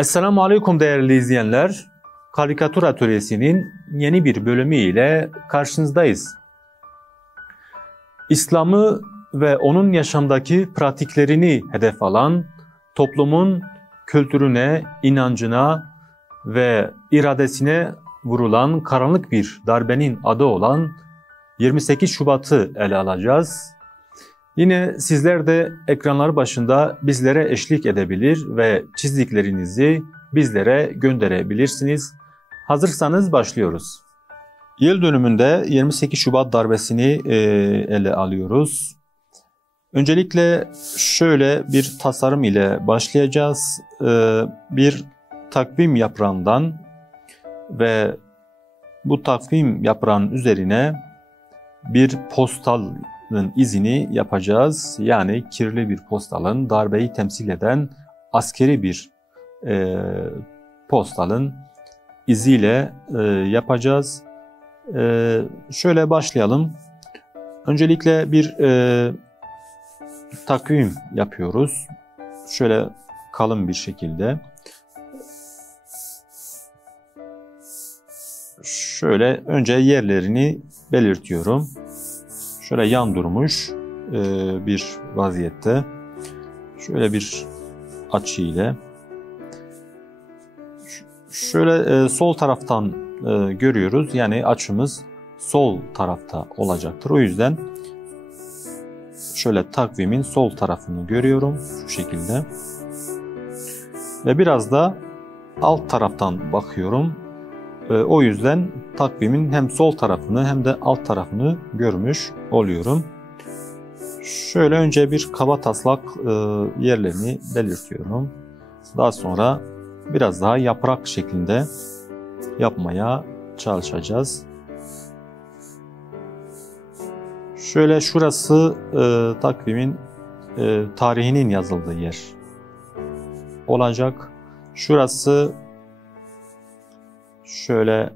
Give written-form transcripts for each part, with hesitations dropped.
Esselamu Aleyküm değerli izleyenler. Karikatür Atölyesi'nin yeni bir bölümü ile karşınızdayız. İslam'ı ve onun yaşamdaki pratiklerini hedef alan, toplumun kültürüne, inancına ve iradesine vurulan karanlık bir darbenin adı olan 28 Şubat'ı ele alacağız. Yine sizler de ekranlar başında bizlere eşlik edebilir ve çizdiklerinizi bizlere gönderebilirsiniz. Hazırsanız başlıyoruz. Yıl dönümünde 28 Şubat darbesini ele alıyoruz. Öncelikle şöyle bir tasarım ile başlayacağız. Bir takvim yaprağından ve bu takvim yaprağının üzerine bir postalın izini yapacağız. Yani kirli bir postalın, darbeyi temsil eden askeri bir postalın iziyle yapacağız. Şöyle başlayalım. Öncelikle bir takvim yapıyoruz. Şöyle kalın bir şekilde. Şöyle önce yerlerini belirtiyorum. Şöyle yan durmuş bir vaziyette. Şöyle bir açı ile. Şöyle sol taraftan görüyoruz. Yani açımız sol tarafta olacaktır. O yüzden şöyle takvimin sol tarafını görüyorum. Şu şekilde. Ve biraz da alt taraftan bakıyorum. O yüzden takvimin hem sol tarafını hem de alt tarafını görmüş oluyorum. Şöyle önce bir kaba taslak yerlerini belirtiyorum. Daha sonra biraz daha yaprak şeklinde yapmaya çalışacağız. Şöyle şurası takvimin tarihinin yazıldığı yer olacak. Şurası şöyle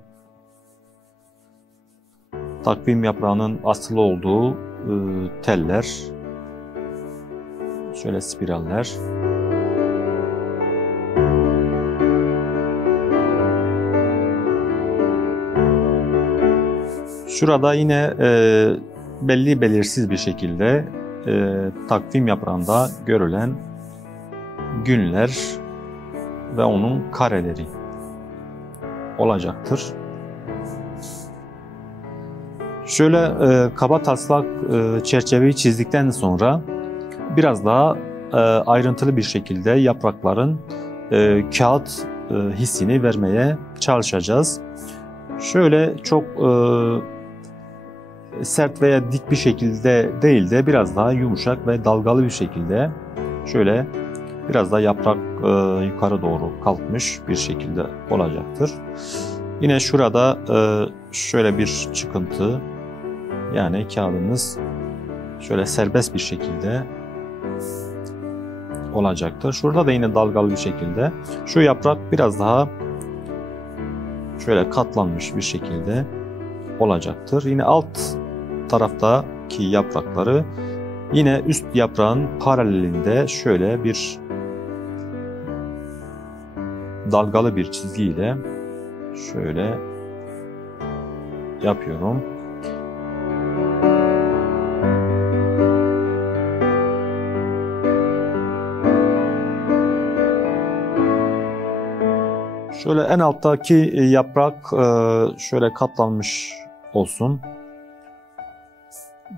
takvim yaprağının asılı olduğu teller, şöyle spiraller. Şurada yine belli belirsiz bir şekilde takvim yaprağında görülen günler ve onun kareleri olacaktır. Şöyle kaba taslak çerçeveyi çizdikten sonra biraz daha ayrıntılı bir şekilde yaprakların kağıt hissini vermeye çalışacağız. Şöyle çok sert veya dik bir şekilde değil de biraz daha yumuşak ve dalgalı bir şekilde şöyle biraz da yaprak yukarı doğru kalkmış bir şekilde olacaktır. Yine şurada şöyle bir çıkıntı, yani kağıdımız şöyle serbest bir şekilde olacaktır. Şurada da yine dalgalı bir şekilde. Şu yaprak biraz daha şöyle katlanmış bir şekilde olacaktır. Yine alt taraftaki yaprakları yine üst yaprağın paralelinde şöyle bir dalgalı bir çizgiyle şöyle yapıyorum. Şöyle en alttaki yaprak şöyle katlanmış olsun.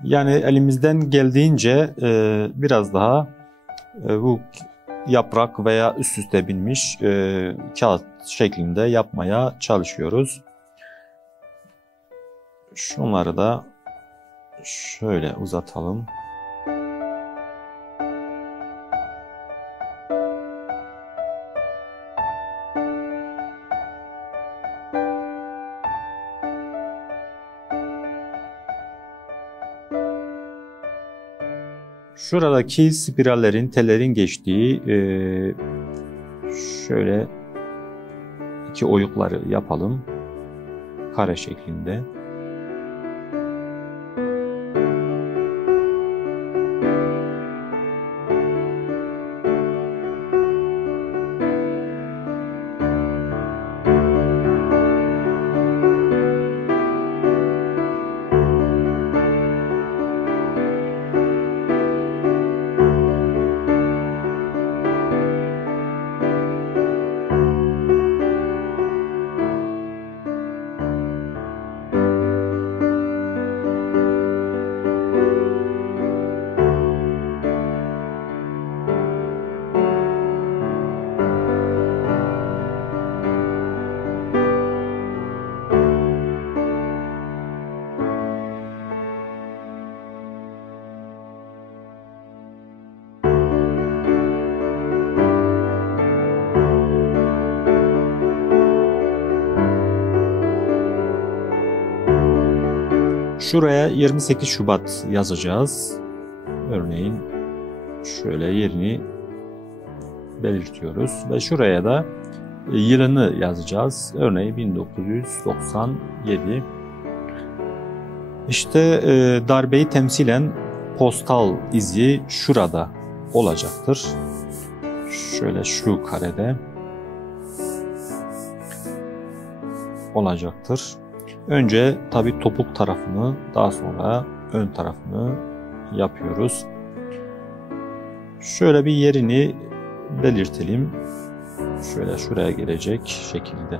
Yani elimizden geldiğince biraz daha bu yaprak veya üst üste binmiş kağıt şeklinde yapmaya çalışıyoruz. Şunları da şöyle uzatalım. Şuradaki spirallerin, tellerin geçtiği şöyle iki oyukları yapalım. Kare şeklinde. Şuraya 28 Şubat yazacağız. Örneğin şöyle yerini belirtiyoruz ve şuraya da yılını yazacağız. Örneğin 1997. İşte darbeyi temsilen postal izi şurada olacaktır. Şöyle şu karede olacaktır. Önce tabi topuk tarafını, daha sonra ön tarafını yapıyoruz. Şöyle bir yerini belirtelim. Şöyle şuraya gelecek şekilde.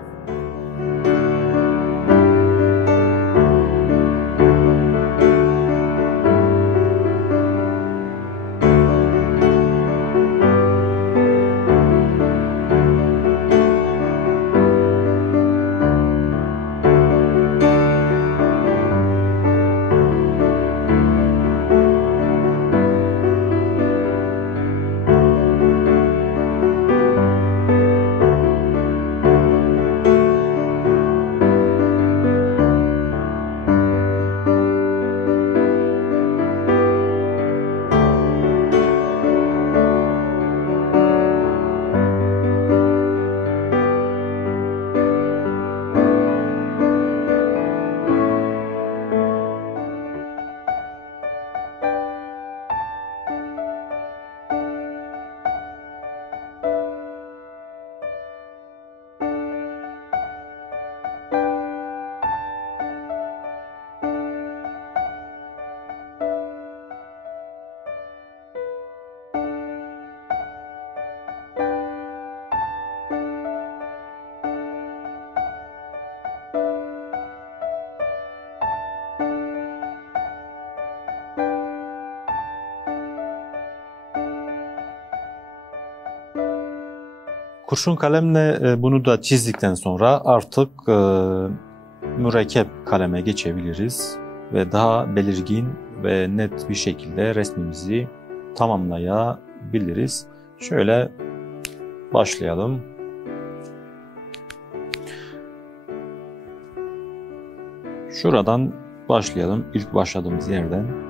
Kurşun kalemle bunu da çizdikten sonra artık mürekkep kaleme geçebiliriz ve daha belirgin ve net bir şekilde resmimizi tamamlayabiliriz. Şöyle başlayalım. Şuradan başlayalım, ilk başladığımız yerden.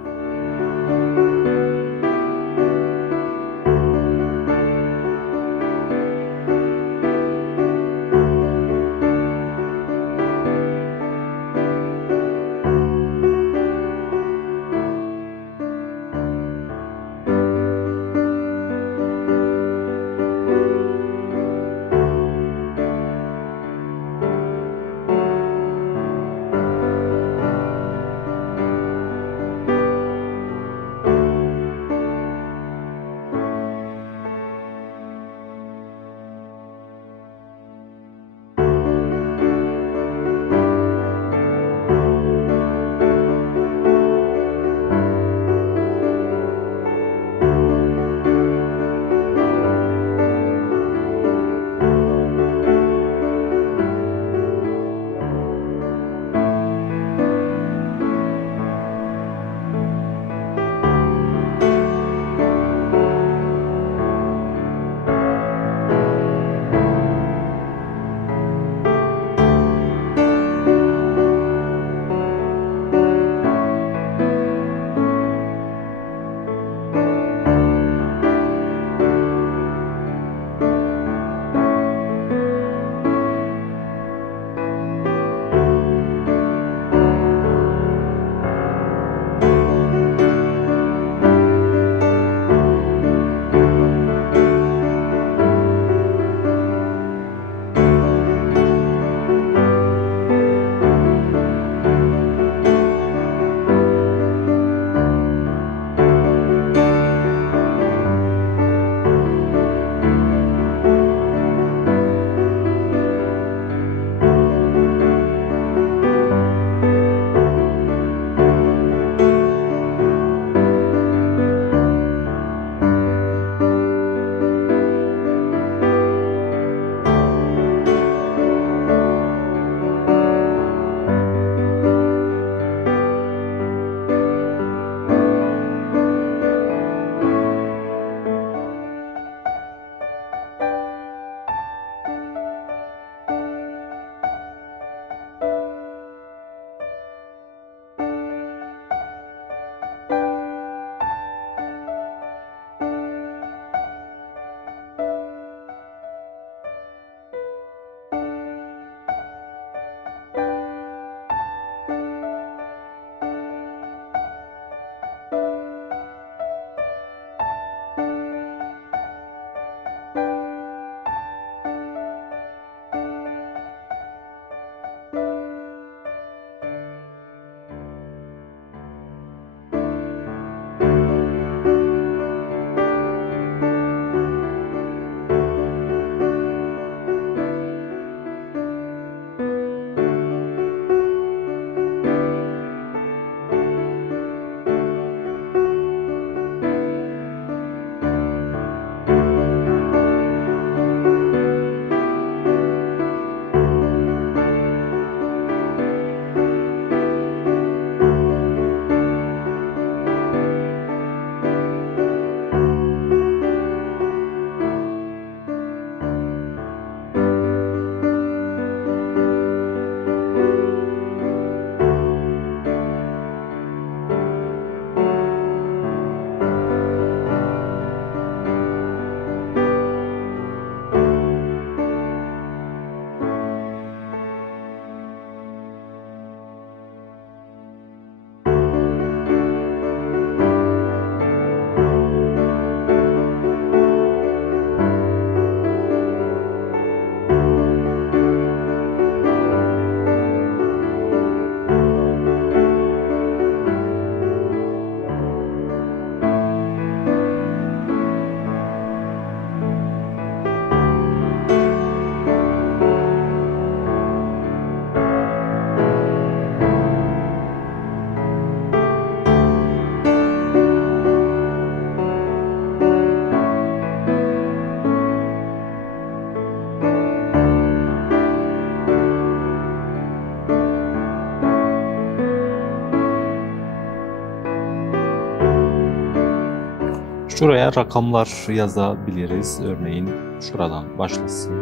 Şuraya rakamlar yazabiliriz. Örneğin şuradan başlasın.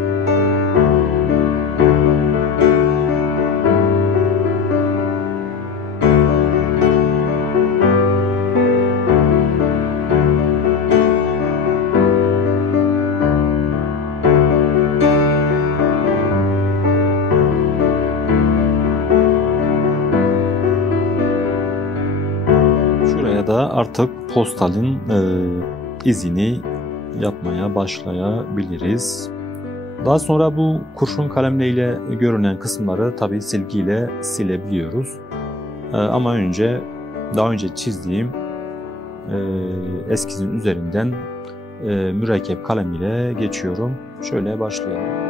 Şuraya da artık postalın izini yapmaya başlayabiliriz. Daha sonra bu kurşun kalemle ile görünen kısımları tabi silgiyle silebiliyoruz. Ama daha önce çizdiğim eskizin üzerinden mürekkep kalem ile geçiyorum. Şöyle başlayalım.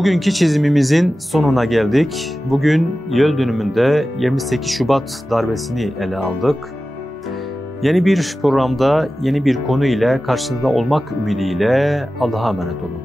Bugünkü çizimimizin sonuna geldik. Bugün yıl dönümünde 28 Şubat darbesini ele aldık. Yeni bir programda yeni bir konu ile karşınızda olmak ümidiyle Allah'a emanet olun.